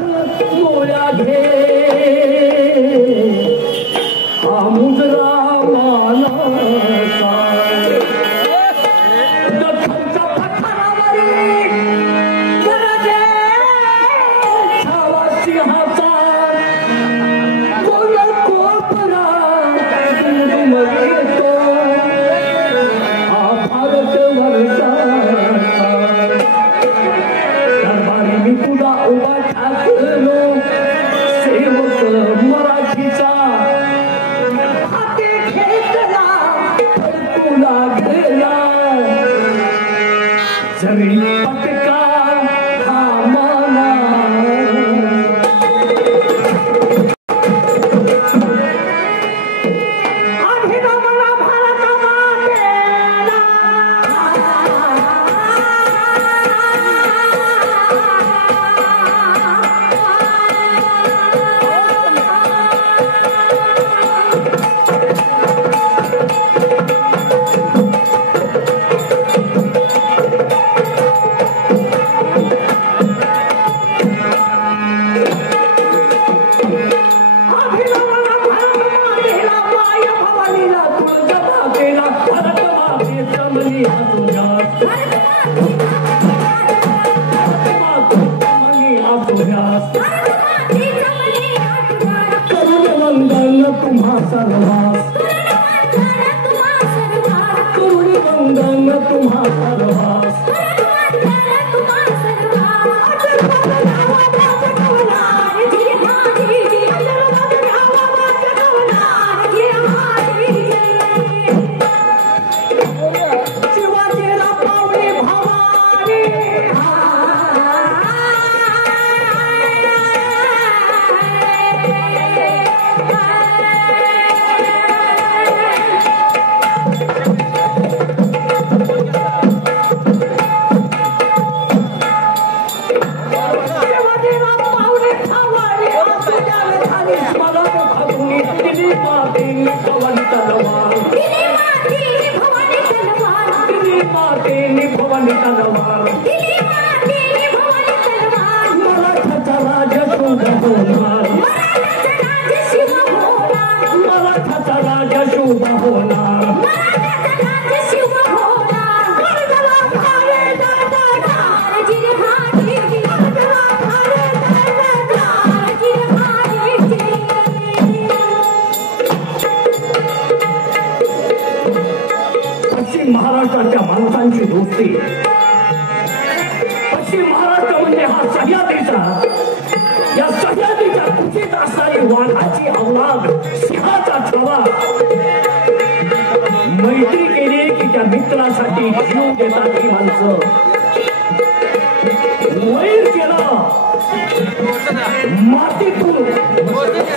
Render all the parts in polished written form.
मोळ्या घे हा मुजरा मानाचा दख्खनच्या पठारावरील गरजे छावा सिंहाचा कोल कोपरा दुमदुम येतो हा भारत वर्षाचा दरबारी मी तुला उभा ठाकलो सेवक मराठीचा हाती घेतला तुला गेला जरी पटका हा माना तुम्हा सर्वास करुणी वंदन तुम्हा सर्वास शिवाजीला पावली भवानी मराठाचा राजा शोध होणार मराठाचा राजा शोध होणार पश्चिम महाराष्ट्राच्या माणसांची दोस्ती पश्चिम महाराष्ट्र म्हणजे हा सह्याद्रीचा या सह्याद्रीच्या कुशीत असणारी वाघाची अवलाद सिंहाचा छावा मैत्री केली की त्या मित्रासाठी जीव देतात ही माणसं वैर केलं मातीतून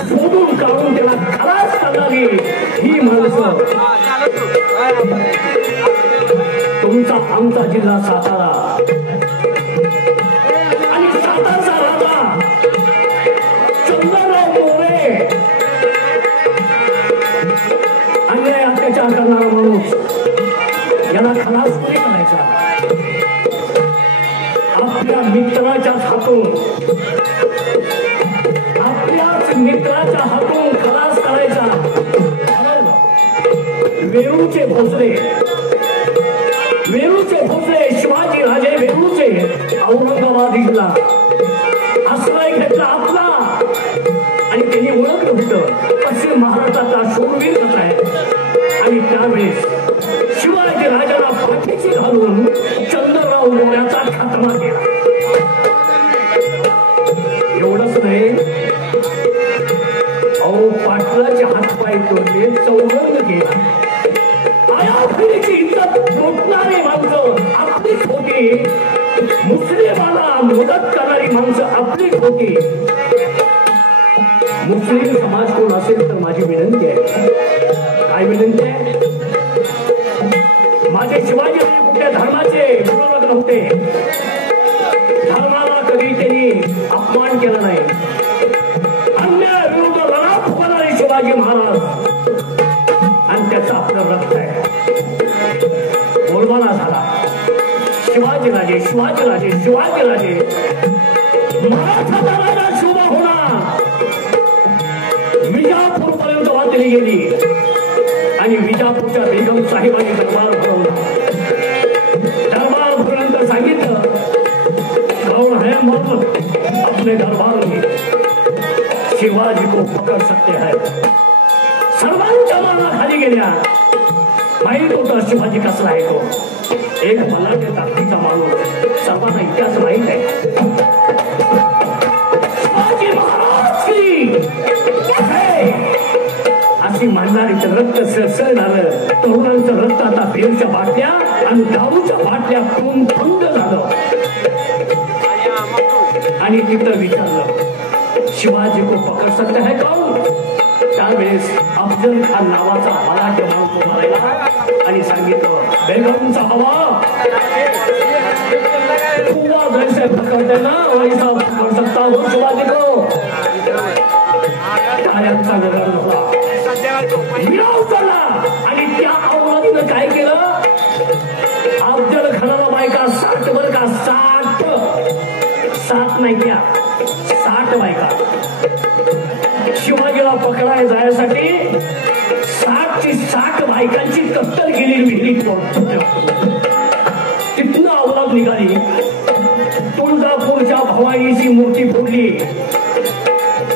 शोधून काढून त्याला खलास करणारी ही माणसं तुमचा आमचा जिल्हा सातारा आणि सातारचा राजा चंद्रराव मोरे अन्याय अत्याचार करणारा माणूस याला खलास नाही करायचा आपल्या मित्राच्याच हातून आपल्याच मित्राच्या हातून खलास करायचा वेरूळचे भोसले शिवाजी राजे वेरूळचे औरंगाबाद जिल्हा आश्रय घेतला आपला आणि त्यांनी ओळखलं होतं पश्चिम महाराष्ट्राचा शूरवीर कसा आहे आणि त्यावेळेस शिवाजी राजाला पाठीशी घालून चंद्रराव मोऱ्याचा खात्मा केला एवढंच नाही अहो पाटलाचे हातपाय तोडले चौरंग केला आयाफिरीची इज्जत लुटणारी माणसं आपलीच होती मुस्लिमांना मदत करणारी माणसं आपलीच होती मुस्लिम समाज कोण असेल तर माझी विनंती आहे काय विनंती आहे माझे शिवाजी कुठल्या धर्माचे विरोधक नव्हते धर्माला कधी त्यांनी अपमान केला नाही अन्याय विरुद्ध लढा फुकणारे शिवाजी महाराज आणि त्याचं आपलं रक्त आहे बोलबाला झाला शिवाजी राजे मराठा केली गेली आणि विजापूरच्या बेगम साहेबांनी दरबार भरवला. दरबार भरल्यानंतर सांगितलं कौन है मर्द अपने दरबार में शिवाजी को पकड़ सकते हैं. सर्वांच्या माना खाली गेल्या. माहीत होता शिवाजी कसला आहे तो. एक मलाच्या ताकदीचा माणूस. सर्वांना इतिहास माहीत आहे. शिवाजी महाराज की अशी मानणारीचं रक्त सळसळ झालं. तरुणांचं रक्त आता बेरच्या बाटल्या आणि दारूच्या बाटल्या पिऊन थंड झालं. आणि तिथं विचारलं शिवाजी को पकड सकता है कौन. त्यावेळेस अफजल खान नावाचा मराठी माणूस उभा राहिला आणि सांगितलं बेगमचा हवा कुआ जैसे पकडते ना वैसा पकड सकता हो शिवाजी को. टाळ्यांचा गजर झाला. विराव झाला आणि त्या औलादीनं काय केलं. अफजल खानाला बायका 60 बर का 60 नाही त्या 60 बायका. शिवाजीला पकडायला जायसाठी 60 बायकांची कत्तल केली विहिरीत. तिथनं औलाद निघाली. तुळजापूरच्या भवानीची मूर्ती फोडली.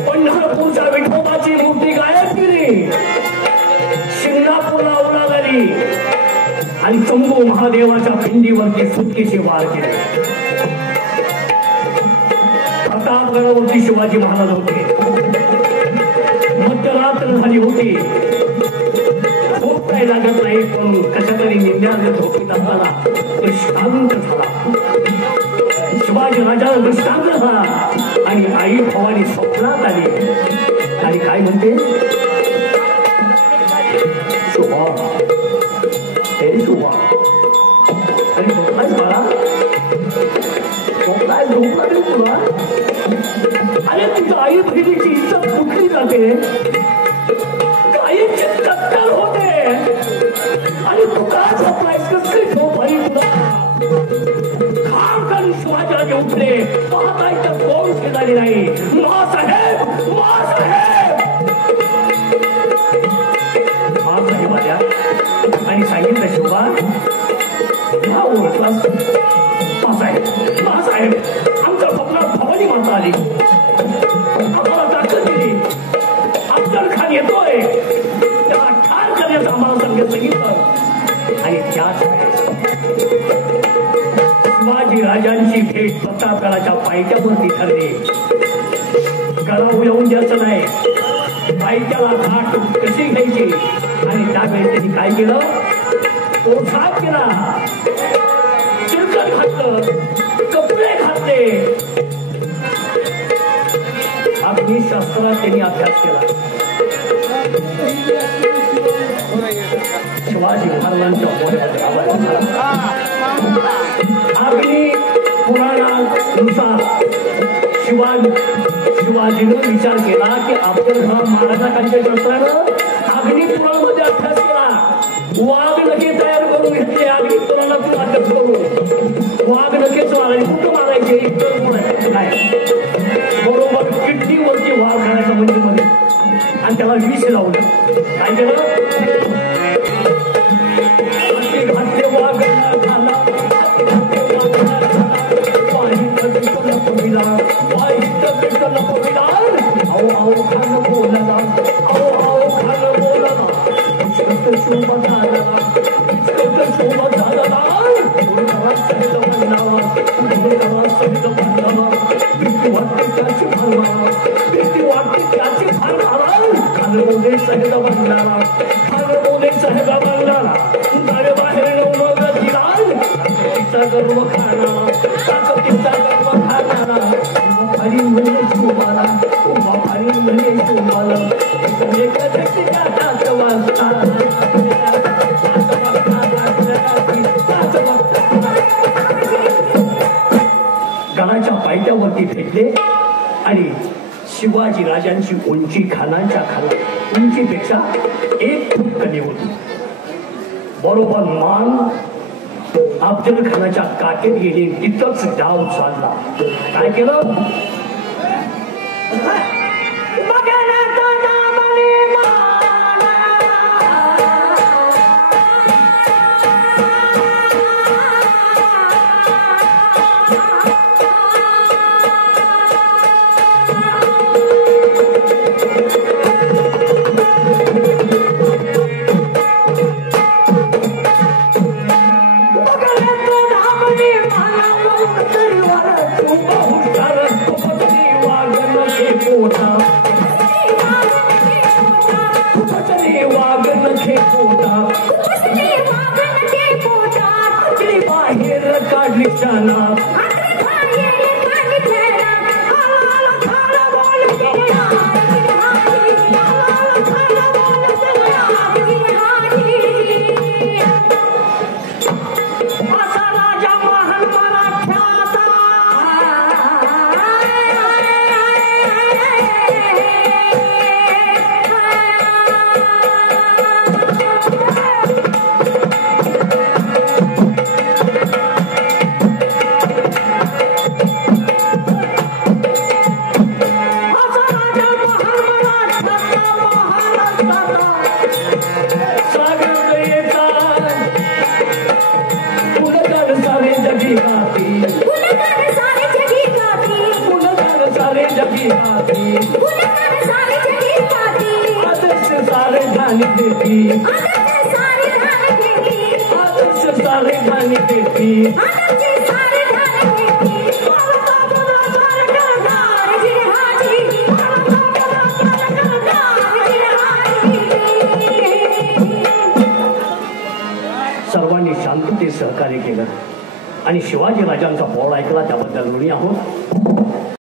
पंढरपूरच्या विठोबाची मूर्ती गायब केली. शिंगणापूरला औलाद आली आणि शंभू महादेवाच्या पिंडीवरती सुटकेचे वार केले. प्रतापगडावरती शिवाजी महाराज होते. मध्यरात्र झाली होती. झोप काही लागत नाही. पण कशा तरी निंद्याने झोपीत असताना दृष्टांत झाला. शिवाजी राजाला दृष्टांत झाला आणि आई भवानी स्वप्नात आली आणि काय म्हणते शोभा हे शोभा आणि झोपलाय मला झोपलाय झोपला रे तुला. अरे तुझ्या आई बहिणीची इज्जत कुठली जाते. आईची कत्तल होते आणि तू का झोपलायस. कसली झोप आई तुला. खान शिवाजी उठले. पाहताय तर कोण शेजारी नाही. मासाहेब आल्या आणि सांगितलं शोभा हा ओळखलास. मासाहेब आमच्या स्वप्नात भवानी माता आली. आम्हाला दाखल दिली. अफजल खान येतोय. त्याला ठार करण्याचं आम्हाला सांगितलं. आणि त्याच शिवाजी राजांची भेट प्रतापगडाच्या पायथ्यावरती ठरली. गळा उडवून द्यायचं नाही. पायथ्याला घाट कशी घ्यायची. आणि त्यावेळेस त्यांनी काय केलं. पोशाख केला. चिरकट घातलं. कपडे घातले. अग्निशास्त्रात त्यांनी अभ्यास केला. शिवाजी महाराजांच्या अग्नी पुराणानुसार शिवाजीनं विचार केला की अफजल खान महाराजांच्या शस्त्रानं अग्निपुरामध्ये अभ्यास केला. वाघ नखे तयार करून घेतले. अग्निपुराला तू अभ्यास करू. वाघ नखेच मारायचे. कुठं मारायचे काय बरोबर किडनीवरती वाघ खाण्याच्या मंडीमध्ये आणि त्याला विष लावलं. काय केलं घातले वाघ झाला. गडाच्या पायथ्यावरती फेकले आणि शिवाजी राजांची उंची खानांच्या उंचीपेक्षा 1 फूट कमी होती. बरोबर मान अफजल खानाच्या काटेत गेली. तिथंच डाव चालला. काय केलं बघण्याचा नामने मान पोटा खुपसले वागणखे पोटा आतडी बाहेर काढली शाना सर्वांनी शांततेत सहकार्य केलं आणि शिवाजी राजांचा बोल ऐकला त्याबद्दल ऋणी आहोत.